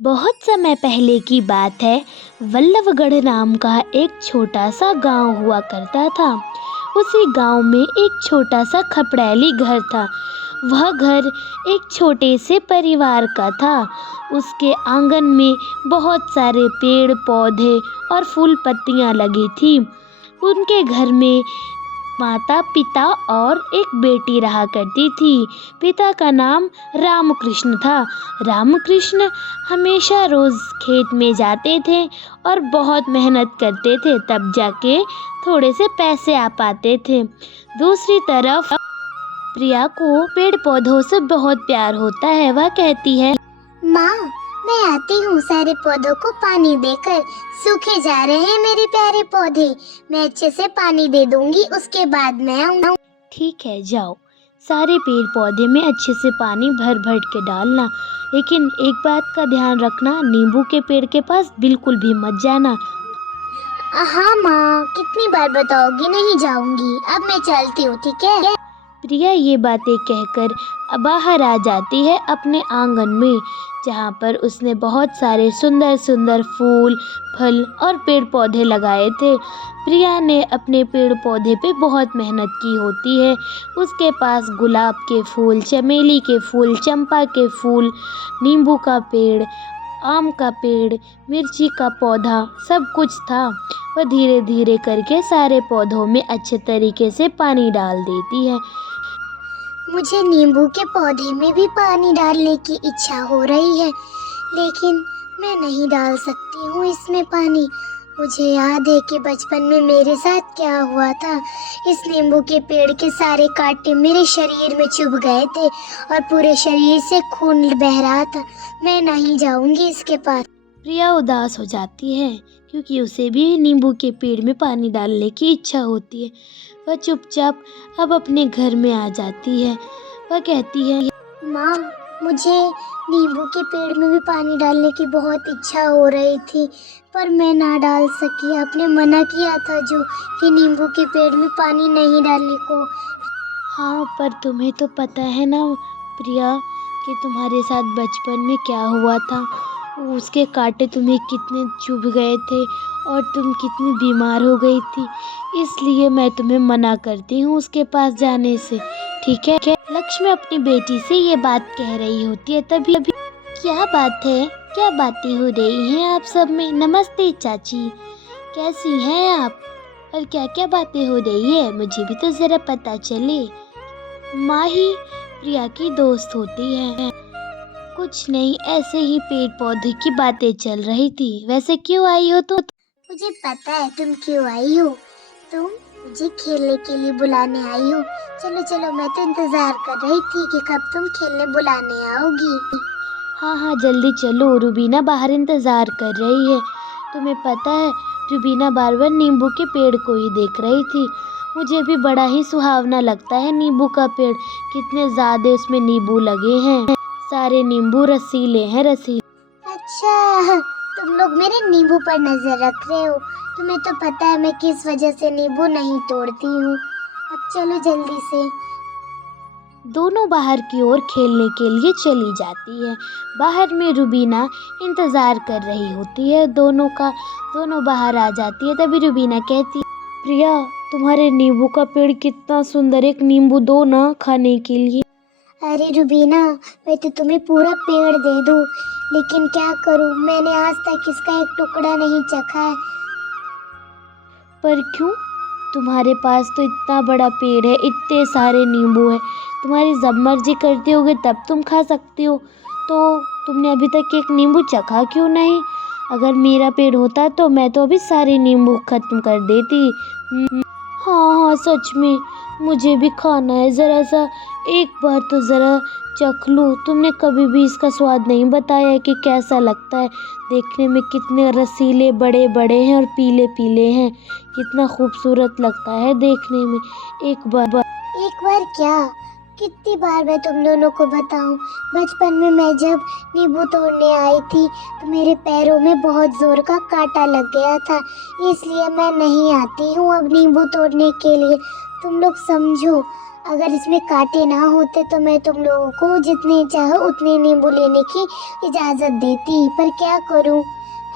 बहुत समय पहले की बात है। वल्लभगढ़ नाम का एक छोटा सा गांव हुआ करता था। उसी गांव में एक छोटा सा खपड़ैली घर था। वह घर एक छोटे से परिवार का था। उसके आंगन में बहुत सारे पेड़ पौधे और फूल पत्तियां लगी थी। उनके घर में माता पिता और एक बेटी रहा करती थी। पिता का नाम रामकृष्ण था। रामकृष्ण हमेशा रोज खेत में जाते थे और बहुत मेहनत करते थे, तब जाके थोड़े से पैसे आ पाते थे। दूसरी तरफ प्रिया को पेड़ पौधों से बहुत प्यार होता है। वह कहती है, माँ, मैं आती हूँ सारे पौधों को पानी देकर। सूखे जा रहे हैं मेरे प्यारे पौधे। मैं अच्छे से पानी दे दूंगी, उसके बाद मैं आऊँ। ठीक है, जाओ। सारे पेड़ पौधे में अच्छे से पानी भर भर के डालना, लेकिन एक बात का ध्यान रखना, नींबू के पेड़ के पास बिल्कुल भी मत जाना। हाँ माँ, कितनी बार बताओगी, नहीं जाऊंगी। अब मैं चलती हूँ, ठीक है। प्रिया ये बातें कहकर बाहर आ जाती है अपने आंगन में, जहाँ पर उसने बहुत सारे सुंदर सुंदर फूल फल और पेड़ पौधे लगाए थे। प्रिया ने अपने पेड़ पौधे पे बहुत मेहनत की होती है। उसके पास गुलाब के फूल, चमेली के फूल, चंपा के फूल, नींबू का पेड़, आम का पेड़, मिर्ची का पौधा, सब कुछ था। वह धीरे धीरे करके सारे पौधों में अच्छे तरीके से पानी डाल देती है। मुझे नींबू के पौधे में भी पानी डालने की इच्छा हो रही है, लेकिन मैं नहीं डाल सकती हूँ इसमें पानी। मुझे याद है कि बचपन में मेरे साथ क्या हुआ था। इस नींबू के पेड़ के सारे कांटे मेरे शरीर में चुभ गए थे और पूरे शरीर से खून बह रहा था। मैं नहीं जाऊंगी इसके पास। प्रिया उदास हो जाती है, क्योंकि उसे भी नींबू के पेड़ में पानी डालने की इच्छा होती है। वह चुपचाप अब अपने घर में आ जाती है। वह कहती है, माँ, मुझे नींबू के पेड़ में भी पानी डालने की बहुत इच्छा हो रही थी, पर मैं ना डाल सकी। आपने मना किया था जो कि नींबू के पेड़ में पानी नहीं डालने को। हाँ, पर तुम्हें तो पता है ना प्रिया, कि तुम्हारे साथ बचपन में क्या हुआ था। उसके कांटे तुम्हें कितने चुभ गए थे और तुम कितनी बीमार हो गई थी। इसलिए मैं तुम्हें मना करती हूँ उसके पास जाने से, ठीक है। लक्ष्मी अपनी बेटी से ये बात कह रही होती है, तभी अभी क्या बात है, क्या बातें हो रही हैं आप सब में। नमस्ते चाची, कैसी हैं आप और क्या क्या बातें हो रही है, मुझे भी तो जरा पता चले। माँ ही प्रिया की दोस्त होती है। कुछ नहीं, ऐसे ही पेड़ पौधे की बातें चल रही थी। वैसे क्यों आई हो तुम? मुझे पता है तुम क्यों आई हो। तुम मुझे खेलने के लिए बुलाने आई हो। चलो चलो, मैं तो इंतजार कर रही थी कि कब तुम खेलने बुलाने आओगी। हाँ हाँ, जल्दी चलो, रूबीना बाहर इंतजार कर रही है। तुम्हें पता है, रूबीना बार बार नींबू के पेड़ को ही देख रही थी। मुझे भी बड़ा ही सुहावना लगता है नींबू का पेड़। कितने ज्यादा उसमें नींबू लगे हैं, सारे नींबू रसीले हैं, रसीले। अच्छा, तुम लोग मेरे नींबू पर नजर रख रहे हो। तुम्हें तो पता है मैं किस वजह से नींबू नहीं तोड़ती हूँ। अब चलो जल्दी से। दोनों बाहर की ओर खेलने के लिए चली जाती है। बाहर में रूबीना इंतजार कर रही होती है दोनों का। दोनों बाहर आ जाती है, तभी रूबीना कहती है, प्रिया, तुम्हारे नींबू का पेड़ कितना सुंदर, एक नींबू दो ना खाने के लिए। अरे रुबीना, मैं तो तुम्हें पूरा पेड़ दे दूँ, लेकिन क्या करूँ, मैंने आज तक इसका एक टुकड़ा नहीं चखा है। पर क्यों? तुम्हारे पास तो इतना बड़ा पेड़ है, इतने सारे नींबू है, तुम्हारी जब मर्जी करते होगे तब तुम खा सकती हो। तो तुमने अभी तक एक नींबू चखा क्यों नहीं? अगर मेरा पेड़ होता तो मैं तो अभी सारे नींबू खत्म कर देती। हाँ हाँ, सच में मुझे भी खाना है ज़रा सा। एक बार तो ज़रा चख लूँ। तुमने कभी भी इसका स्वाद नहीं बताया कि कैसा लगता है। देखने में कितने रसीले बड़े बड़े हैं और पीले पीले हैं। कितना खूबसूरत लगता है देखने में। एक एक बार क्या, कितनी बार मैं तुम दोनों को बताऊं। बचपन में मैं जब नींबू तोड़ने आई थी तो मेरे पैरों में बहुत जोर का कांटा लग गया था, इसलिए मैं नहीं आती हूँ अब नींबू तोड़ने के लिए। तुम लोग समझो, अगर इसमें कांटे ना होते तो मैं तुम लोगों को जितने चाहो उतने नींबू लेने की इजाजत देती, पर क्या करूं,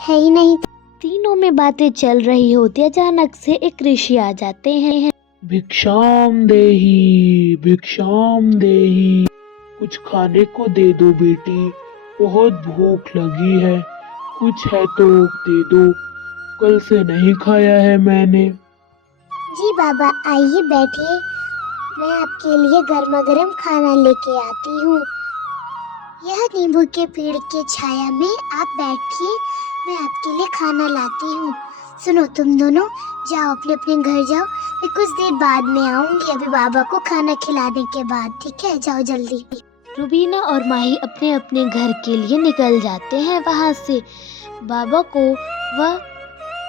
है ही नहीं। तीनों में बातें चल रही होती, अचानक से एक ऋषि आ जाते हैं। भिक्षाम देही, कुछ खाने को दे दो बेटी, बहुत भूख लगी है, कुछ है तो दे दो, कल से नहीं खाया है मैंने। जी बाबा, आइए बैठिए, मैं आपके लिए गर्मा गर्म खाना लेके आती हूँ। यह नींबू के पेड़ के छाया में आप बैठिए, मैं आपके लिए खाना लाती हूँ। सुनो तुम दोनों, जाओ अपने अपने घर जाओ, मैं कुछ देर बाद में आऊंगी, अभी बाबा को खाना खिलाने के बाद, ठीक है? जाओ जल्दी। रुबीना और माही अपने अपने घर के लिए निकल जाते हैं। वहाँ से बाबा को वह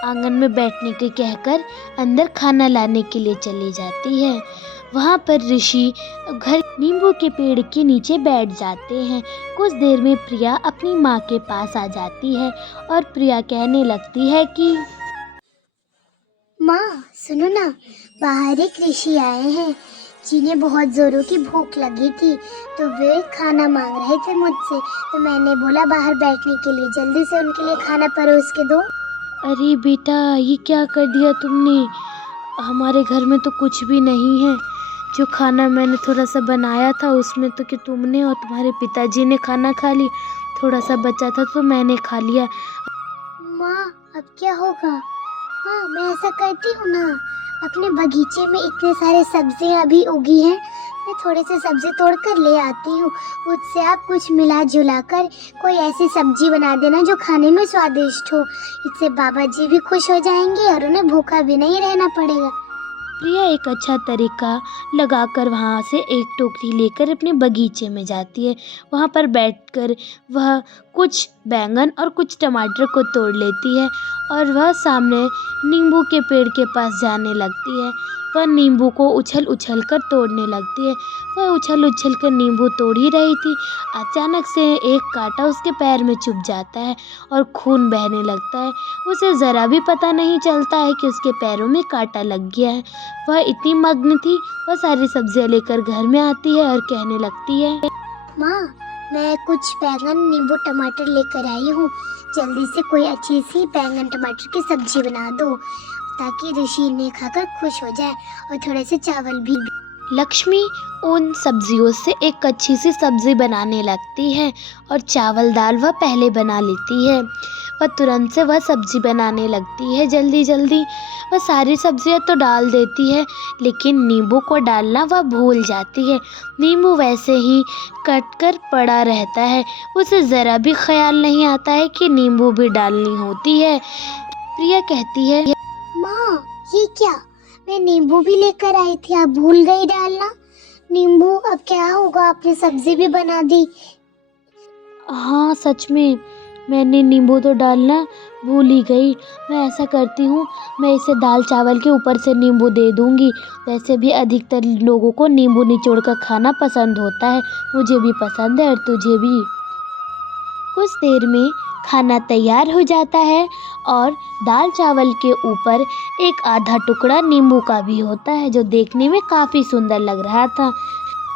आंगन में बैठने के कहकर अंदर खाना लाने के लिए चली जाती है। वहाँ पर ऋषि घर नींबू के पेड़ के नीचे बैठ जाते हैं। कुछ देर में प्रिया अपनी माँ के पास आ जाती है और प्रिया कहने लगती है कि माँ सुनो ना, बाहर एक ऋषि आए हैं जिन्हें बहुत जोरों की भूख लगी थी, तो वे खाना मांग रहे थे मुझसे, तो मैंने बोला बाहर बैठने के लिए, जल्दी से उनके लिए खाना परोस के दो। अरे बेटा, ये क्या कर दिया तुमने? हमारे घर में तो कुछ भी नहीं है। जो खाना मैंने थोड़ा सा बनाया था उसमें तो कि तुमने और तुम्हारे पिताजी ने खाना खा ली, थोड़ा सा बचा था तो मैंने खा लिया। माँ अब क्या होगा? माँ मैं ऐसा करती हूँ ना, अपने बगीचे में इतने सारे सब्जियाँ अभी उगी हैं, मैं थोड़े से सब्जी तोड़ कर ले आती हूँ, उससे आप कुछ मिला जुला कर कोई ऐसी सब्जी बना देना जो खाने में स्वादिष्ट हो, इससे बाबा जी भी खुश हो जाएंगे और उन्हें भूखा भी नहीं रहना पड़ेगा। प्रिया एक अच्छा तरीका लगाकर वहाँ से एक टोकरी लेकर अपने बगीचे में जाती है। वहाँ पर बैठकर वह कुछ बैंगन और कुछ टमाटर को तोड़ लेती है और वह सामने नींबू के पेड़ के पास जाने लगती है। वह नींबू को उछल उछल कर तोड़ने लगती है। वह उछल उछल कर नींबू तोड़ ही रही थी, अचानक से एक कांटा उसके पैर में चुभ जाता है और खून बहने लगता है। उसे ज़रा भी पता नहीं चलता है कि उसके पैरों में कांटा लग गया है। वह इतनी मग्न थी, वह सारी सब्जियां लेकर घर में आती है और कहने लगती है, माँ मैं कुछ बैंगन नींबू टमाटर लेकर आई हूँ, जल्दी से कोई अच्छी सी बैंगन टमाटर की सब्जी बना दो ताकि ऋषि ने खाकर खुश हो जाए, और थोड़े से चावल भी। लक्ष्मी उन सब्जियों से एक अच्छी सी सब्जी बनाने लगती है और चावल दाल वह पहले बना लेती है। वह तुरंत से वह सब्जी बनाने लगती है, जल्दी जल्दी वह सारी सब्जियां तो डाल देती है, लेकिन नींबू को डालना वह भूल जाती है। नींबू वैसे ही कट कर पड़ा रहता है, उसे ज़रा भी ख्याल नहीं आता है कि नींबू भी डालनी होती है। प्रिया कहती है, माँ ये क्या, मैं नींबू भी लेकर आई थी, आप भूल गई डालना नींबू, अब क्या होगा, आपने सब्जी भी बना दी। हाँ सच में मैंने नींबू तो डालना भूल ही गई। मैं ऐसा करती हूँ, मैं इसे दाल चावल के ऊपर से नींबू दे दूँगी। वैसे भी अधिकतर लोगों को नींबू निचोड़ कर खाना पसंद होता है, मुझे भी पसंद है और तुझे भी। कुछ देर में खाना तैयार हो जाता है और दाल चावल के ऊपर एक आधा टुकड़ा नींबू का भी होता है, जो देखने में काफ़ी सुंदर लग रहा था।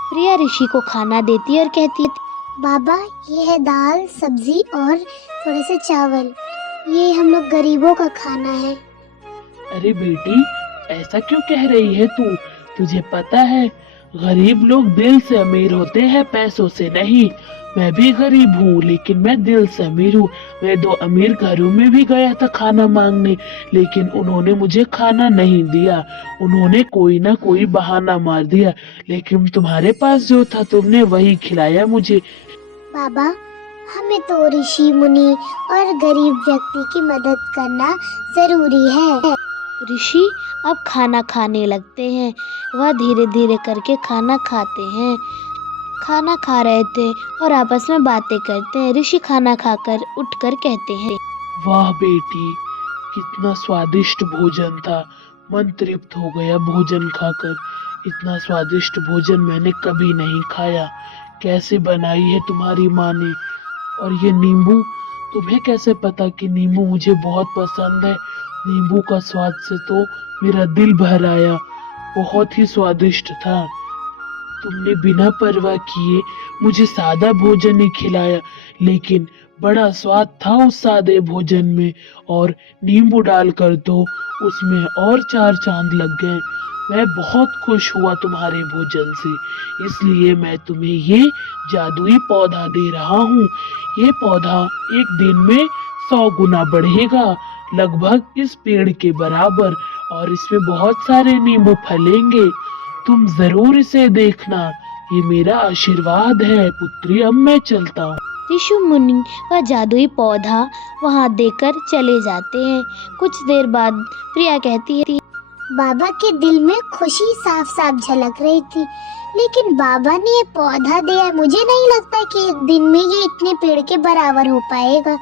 प्रिया ऋषि को खाना देती है और कहती है, बाबा ये है दाल सब्जी और थोड़े से चावल, ये हम लोग गरीबों का खाना है। अरे बेटी, ऐसा क्यों कह रही है तू? तुझे पता है गरीब लोग दिल से अमीर होते हैं, पैसों से नहीं। मैं भी गरीब हूँ लेकिन मैं दिल से अमीर हूँ। मैं 2 अमीर घरों में भी गया था खाना मांगने, लेकिन उन्होंने मुझे खाना नहीं दिया। उन्होंने कोई ना कोई बहाना मार दिया, लेकिन तुम्हारे पास जो था तुमने वही खिलाया मुझे। बाबा हमें तो ऋषि मुनि और गरीब व्यक्ति की मदद करना जरूरी है। ऋषि अब खाना खाने लगते हैं। वह धीरे धीरे करके खाना खाते हैं। खाना खा रहे थे और आपस में बातें करते हैं। ऋषि खाना खाकर उठकर कहते हैं, वाह बेटी, कितना स्वादिष्ट भोजन था। मन तृप्त हो गया भोजन खाकर। इतना स्वादिष्ट भोजन मैंने कभी नहीं खाया। कैसे बनाई है तुम्हारी माँ ने? और ये नींबू, तुम्हें कैसे पता कि नींबू मुझे बहुत पसंद है? नींबू का स्वाद से तो मेरा दिल भर आया, बहुत ही स्वादिष्ट था। तुमने बिना परवाह किए मुझे सादा भोजन ही खिलाया, लेकिन बड़ा स्वाद था उस सादे भोजन में, और नींबू डालकर तो उसमें और चार चांद लग गए। मैं बहुत खुश हुआ तुम्हारे भोजन से, इसलिए मैं तुम्हें ये जादुई पौधा दे रहा हूँ। ये पौधा एक दिन में 100 गुना बढ़ेगा, लगभग इस पेड़ के बराबर, और इसमें बहुत सारे नींबू फलेंगे। तुम जरूर इसे देखना। ये मेरा आशीर्वाद है पुत्री। अब मैं चलता हूँ। ऋषि मुनि वह जादुई पौधा वहां देकर चले जाते हैं। कुछ देर बाद प्रिया कहती है, बाबा के दिल में खुशी साफ साफ झलक रही थी, लेकिन बाबा ने ये पौधा दिया, मुझे नहीं लगता कि एक दिन में ये इतने पेड़ के बराबर हो पाएगा।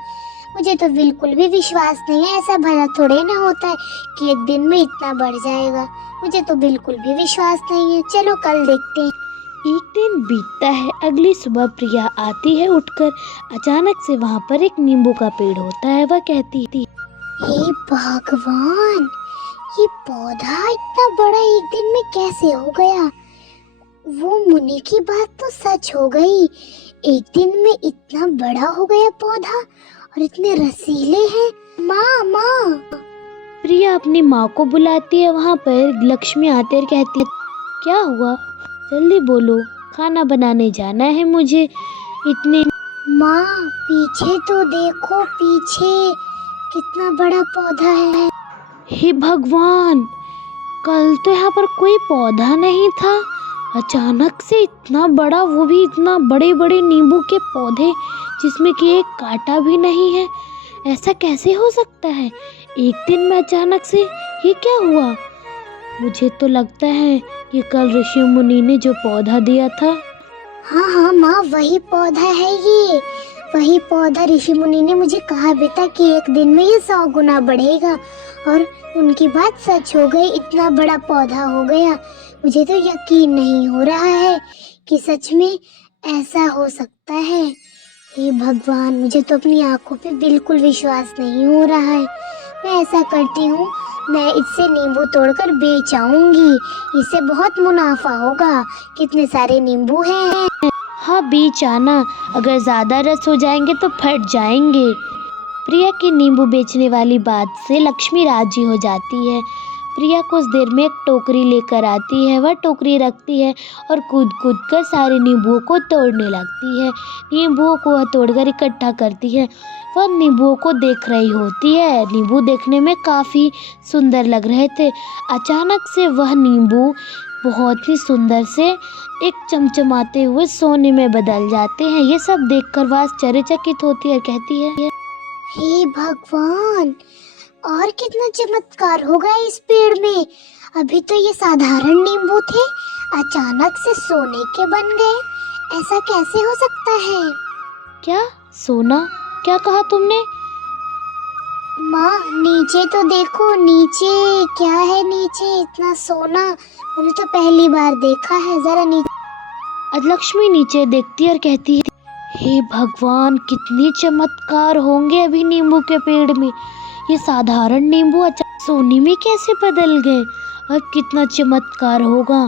मुझे तो बिल्कुल भी विश्वास नहीं है, ऐसा भला थोड़े ना होता है कि एक दिन में इतना बढ़ जाएगा। मुझे तो बिल्कुल भी विश्वास नहीं है। चलो कल देखते हैं। एक दिन बीतता है। अगली सुबह प्रिया आती है उठकर। अचानक से वहाँ पर एक नींबू का पेड़ होता है। वह कहती थी, हे भगवान, ये पौधा इतना बड़ा एक दिन में कैसे हो गया? वो मुनि की बात तो सच हो गई, एक दिन में इतना बड़ा हो गया पौधा, और इतने रसीले हैं। माँ माँ। प्रिया अपनी माँ को बुलाती है। वहाँ पर लक्ष्मी आती है और कहती है, क्या हुआ, जल्दी बोलो, खाना बनाने जाना है मुझे। इतने माँ पीछे तो देखो, पीछे कितना बड़ा पौधा है। हे भगवान, कल तो यहाँ पर कोई पौधा नहीं था, अचानक से इतना बड़ा, वो भी इतना बड़े बड़े नींबू के पौधे जिसमें कि एक कांटा भी नहीं है। ऐसा कैसे हो सकता है एक दिन में अचानक से? ये क्या हुआ? मुझे तो लगता है कि कल ऋषि मुनि ने जो पौधा दिया था। हाँ हाँ माँ, वही पौधा है ये, वही पौधा। ऋषि मुनि ने मुझे कहा भी था कि एक दिन में ये 100 गुना बढ़ेगा, और उनकी बात सच हो गई, इतना बड़ा पौधा हो गया। मुझे तो यकीन नहीं हो रहा है कि सच में ऐसा हो सकता है। हे भगवान, मुझे तो अपनी आंखों पे बिल्कुल विश्वास नहीं हो रहा है। मैं ऐसा करती हूँ, मैं इससे नींबू तोड़कर बेच आऊंगी, इससे बहुत मुनाफा होगा। कितने सारे नींबू हैं। हाँ, बेच आना, अगर ज़्यादा रस हो जाएंगे तो फट जाएंगे। प्रिया की नींबू बेचने वाली बात से लक्ष्मी राजी हो जाती है। प्रिया कुछ देर में एक टोकरी लेकर आती है। वह टोकरी रखती है और कूद कूद कर सारे नींबुओं को तोड़ने लगती है। नींबुओं को वह तोड़कर इकट्ठा करती है। वह नींबुओं को देख रही होती है। नींबू देखने में काफ़ी सुंदर लग रहे थे। अचानक से वह नींबू बहुत ही सुंदर से एक चमचमाते हुए सोने में बदल जाते हैं। ये सब देखकर वह आश्चर्यचकित होती है और कहती है, हे भगवान, और कितना चमत्कार होगा इस पेड़ में। अभी तो ये साधारण नींबू थे, अचानक से सोने के बन गए। ऐसा कैसे हो सकता है? क्या सोना? क्या कहा तुमने? माँ नीचे तो देखो, नीचे क्या है? नीचे इतना सोना मैंने तो पहली बार देखा है। जरा नीचे। लक्ष्मी नीचे देखती है और कहती है, हे भगवान, कितने चमत्कार होंगे अभी नींबू के पेड़ में। ये साधारण नींबू अचानक सोने में कैसे बदल गए? और कितना चमत्कार होगा।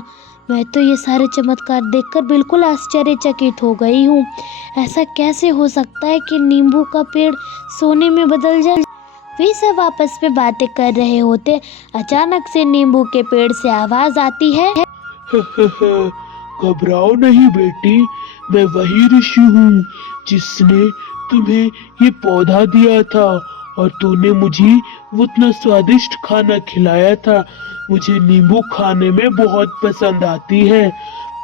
मैं तो ये सारे चमत्कार देखकर बिल्कुल आश्चर्यचकित हो गई हूँ। ऐसा कैसे हो सकता है कि नींबू का पेड़ सोने में बदल जाए? वे सब आपस में बातें कर रहे होते। अचानक से नींबू के पेड़ से आवाज आती है, घबराओ नहीं बेटी, मैं वही ऋषि हूँ जिसने तुम्हें ये पौधा दिया था, और तूने मुझे वो इतना स्वादिष्ट खाना खिलाया था। मुझे नींबू खाने में बहुत पसंद आती है।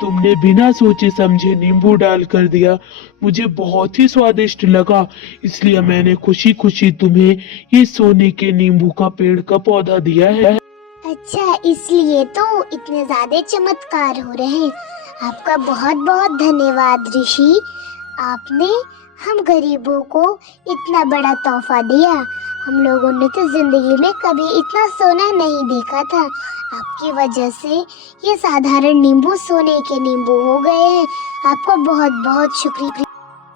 तुमने बिना सोचे समझे नींबू डाल कर दिया, मुझे बहुत ही स्वादिष्ट लगा, इसलिए मैंने खुशी खुशी तुम्हें ये सोने के नींबू का पेड़ का पौधा दिया है। अच्छा, इसलिए तो इतने ज्यादा चमत्कार हो रहे हैं। आपका बहुत बहुत धन्यवाद ऋषि। आपने हम गरीबों को इतना बड़ा तोहफा दिया। हम लोगों ने तो जिंदगी में कभी इतना सोना नहीं देखा था। आपकी वजह से ये साधारण नींबू सोने के नींबू हो गए हैं। आपको बहुत बहुत शुक्रिया।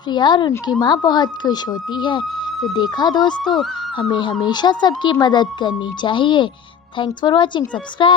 प्रिया और उनकी माँ बहुत खुश होती है। तो देखा दोस्तों, हमें हमेशा सबकी मदद करनी चाहिए। Thanks for watching. सब्सक्राइब।